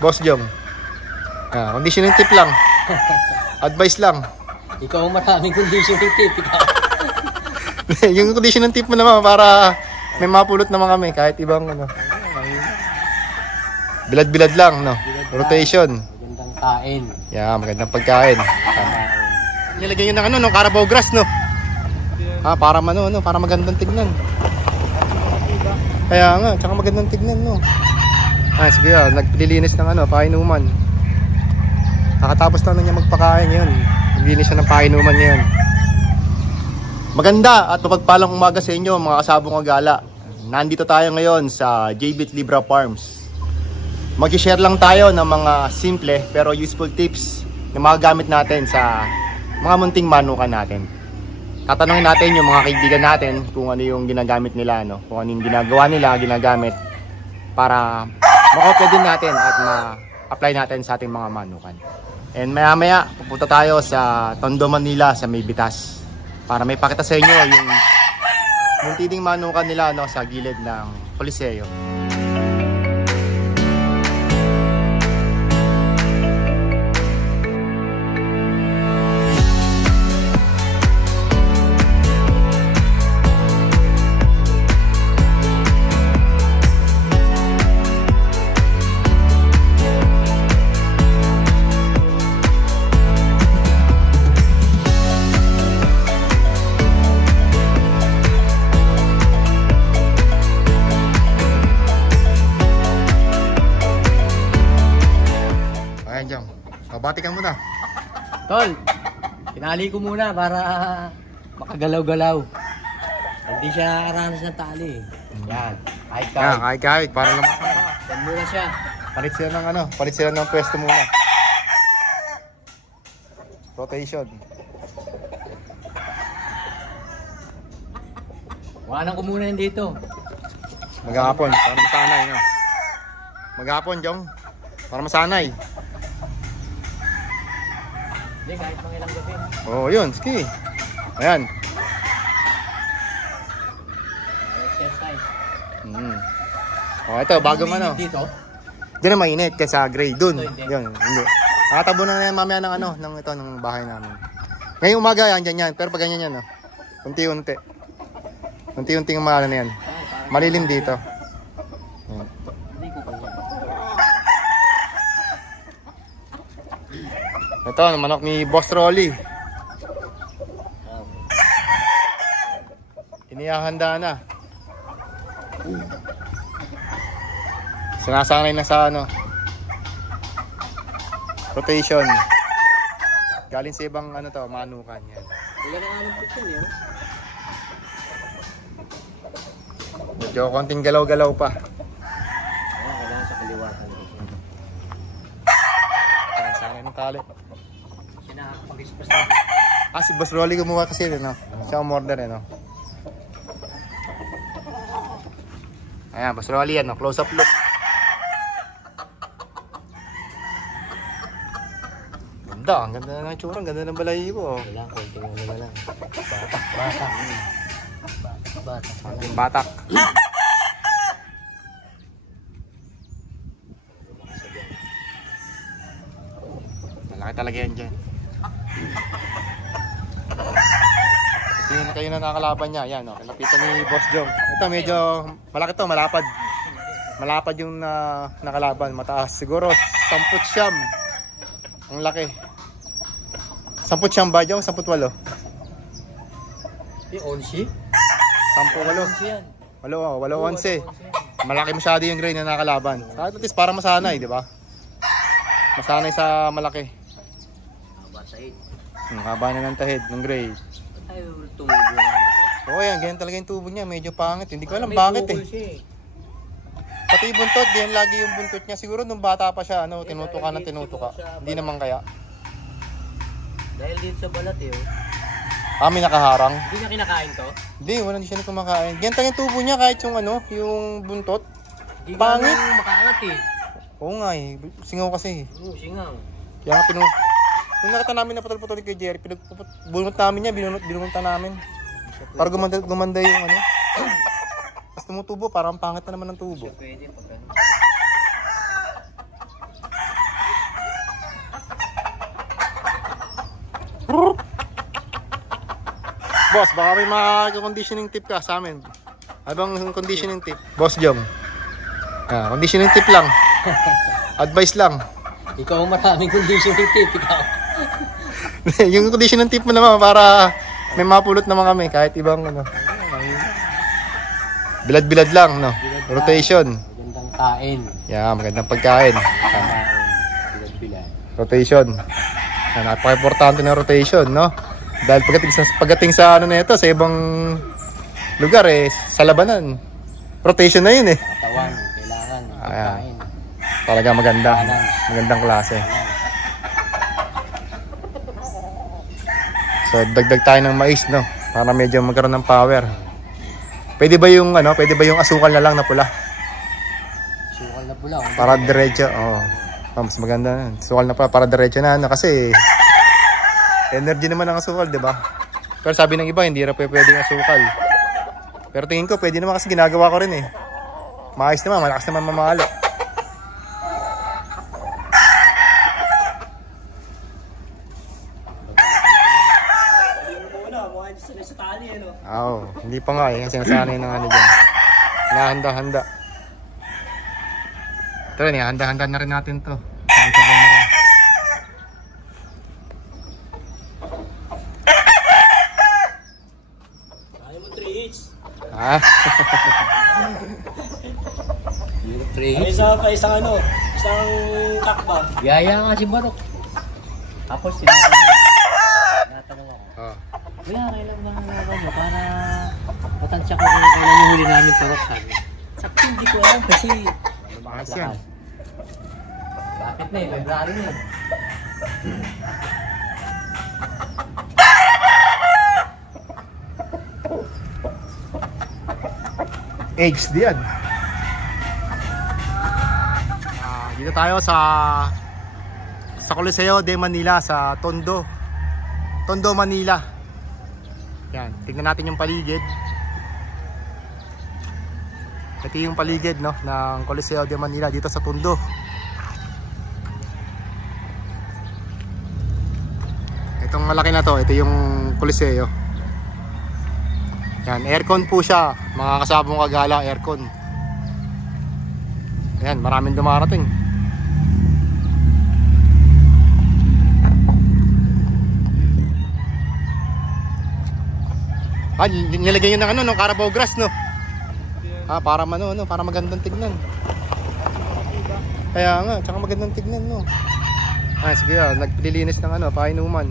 Boss Jong. Conditioning tip lang. Advice lang. Ikaw ang maraming conditioning tip. Yung conditioning tip mo naman para may mapulot naman kami kahit ibang ano. Bilad-bilad lang, no? Rotation. Magandang kain. Yeah, magandang pagkain. Nilagyan yun ng ano, no? Carabao grass, no? Para para magandang tignan. Kaya nga, tsaka magandang tignan, no? Sige, nagpililinis ng ano, painuman. Nakatapos lang na niya magpakain yun. Naglinis siya ng painuman ngayon. Maganda at mapagpalang umaga sa inyo, mga kasabong kagala. Nandito tayo ngayon sa JBit Libra Farms. Mag-share lang tayo ng mga simple pero useful tips na magagamit natin sa mga munting manukan natin. Tatanungin natin yung mga kaibigan natin kung ano yung ginagamit nila, no? Kung ano yung ginagawa nila, ginagamit para makopya din natin at ma-apply natin sa ating mga manukan. And maya-maya pupunta tayo sa Tondo, Manila sa May Bitas para may pakita sa inyo yung munting manukan nila, no, sa gilid ng Coliseo. Babati ka muna. Tol, tinali ko muna para makagalaw-galaw. Hindi siya nakakaranas ng tali. Yan, kahit para naman. Yan muna siya. Palit sila ng pwesto muna. Rotation. Wanan ko muna yan dito. Maghapon, para masanay, no? Maghapon, Jong. Para masanay. Hindi, kahit mga ilang gabi. Oo, yun. Sige. Ayan. Exercise. Ito, bagong ano. Dito? Diyan na mainit kaysa gray. Dun. Yun, hindi. Nakatabo na yan mamaya ng ano, ng bahay namin. Ngayong umaga yan, dyan yan. Pero pag ganyan yan, no? Unti-unti. Unti-unti yung maano na yan. Malilim dito. Ayan. Ito, manok ni Boss Rolly. Inihahanda na. Sinasanay na sa ano, rotation. Galing sa ibang ano to, manukan yan. Wala na nga mag-picture yun. Medyo konting galaw-galaw pa. Kailangan sa kaliwatan. Sanay ng tali. Sinakapag-ispas na. Si Boss Rolly gumawa kasi yun, no? Siya umorder, no? Ayan, Boss Rolly yan, no? Close up look. Ganda, ang ganda na ng tsura, ang ganda ng balahibo. Wala, konting ano na lang. Batak. Batak. Malaki talaga yan dyan. Tingin na kayo na nakakalaban niya. Yan, no? Lapitan ni Boss Jong. Ito medyo malaki to, malapad. Malapad yung nakalaban. Mataas. Siguro 10 siyam. Ang laki. 10 siyam ba, Jong? 10-8? Yung onsi? 10-8. 8-11. Malaki masyado yung gray na nakalaban. At least para masanay, di ba? Masanay sa malaki. Haba sa 8. Haba na ng tahid ng gray. Ay, tumubo na ito. Oo, yan. Ganyan talaga yung tubo niya. Medyo pangit. Hindi ko alam bakit eh. Pati yung buntot, ganyan lagi yung buntot niya. Siguro nung bata pa siya, ano, tinutuka na tinutuka. Hindi naman kaya. Dahil dito sa balat eh. May nakaharang. Hindi niya kinakain to? Hindi, hindi siya kumakain. Ganyan talaga yung tubo niya kahit yung ano, yung buntot. Hindi pangit. Hindi makaangat eh. Oo nga eh. Singaw kasi. Oo, singaw. Kaya nga nung nakita namin na putol-putol kay Jerry, bunot namin niya, binununta namin. Para gumanda yung ano. Tapos tumutubo, parang pangit na naman ng tubo. Pwede pag ano. Boss, baka may mga conditioning tip ka sa amin. Abang conditioning tip? Boss Jong. Conditioning tip lang. Advice lang. Ikaw ang maraming conditioning tip, ikaw. Yung conditioning tip mo naman para may mapulot naman kami kahit ibang ano. Bilad-bilad lang, no? Rotation. Magandang kain. Yeah, magandang pagkain. Bilad-bilad. Rotation. Napaka-importante ng rotation, no? Dahil pagdating sa ano na ito, sa ibang lugar sa labanan. Rotation na yun Katawan, kailangan. Pagkain. Talaga maganda. Magandang klase. So dagdag tayo ng mais, no? Para medyo magkaroon ng power. Pwede ba yung asukal na lang na pula? Asukal na pula. Para diretso. Mas maganda. Asukal na pula para diretso na kasi energy naman ang asukal, 'di ba? Pero sabi ng iba hindi ra pwedeng asukal. Pero tingin ko pwede naman kasi ginagawa ko rin Maayos naman, malakas naman mamalo. Hindi pa nga sinasanay ng ano dyan. Nahanda-handa. Ito rin, handa-handa na rin natin to. Ayaw mo 3H. Ha? 3H? Isang kakba. Yaya nga si Barok. Tapos tinatanong ako. Wala, kailan ba mo para matansya ko kung kailan yung huli namin Barok, sabi. Sakto hindi ko alam kasi Bakit yan? bakit na February na Eggs diyan. Dito tayo sa Coliseo de Manila, sa Tondo, Manila. Yan, tingnan natin yung paligid. Ito yung paligid, no, ng Coliseo de Manila dito sa Tondo. Itong malaki na to, ito yung Coliseo. Yan, aircon po siya, mga kasabong kagala, aircon. Yan, maraming dumarating. Nilagay yun ng ano, ng Carabao grass, no? Para para magandang tignan. Kaya nga, tsaka magandang tignan, no? Sige, naglilinis ng ano, painuman.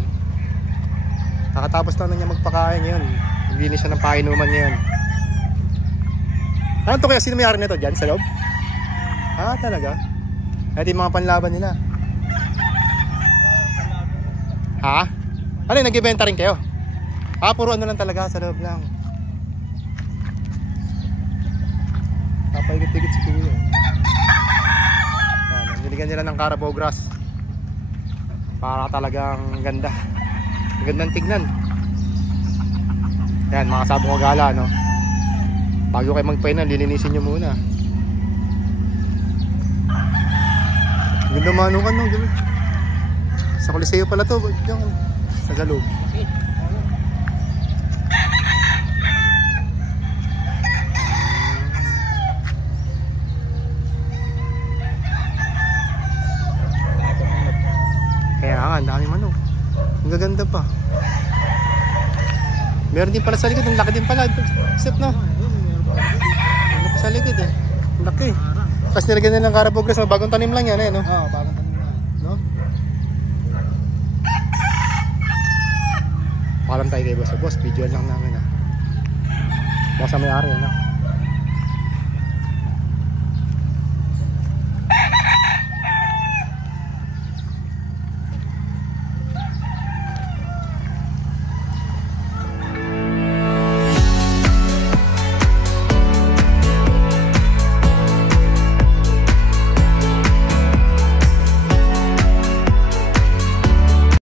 Nakatapos lang na niya magpakain ngayon. Naglilinis siya ng painuman ngayon. Ano to kaya? Sino may-ari nito dyan sa loob? Talaga? Ito yung mga panlaban nila. Ano yung nag-ibenta rin kayo? Puro ano lang talaga sa loob lang. Papaigit-igit si Kuya. Niligan nila ng Carabao grass. Para talagang ganda. Magandang tignan. Yan, mga sabong kagala, no? Bago kayo magpainan, lilinisin nyo muna. Ganda manukan, no? Sa Coliseo pala to. Sa Galog. Kaya nga, ang dami manok. Ang gaganda pa. Meron din pala sa likod. Ang laki din pala. Isip na. Sa likod Ang laki. Tapos nilagyan nila ng Carabao grass. Bagong tanim lang yan no? Bagong tanim lang. No? Paalam tayo kay boss. Boss, videoan lang namin Boss, may-ari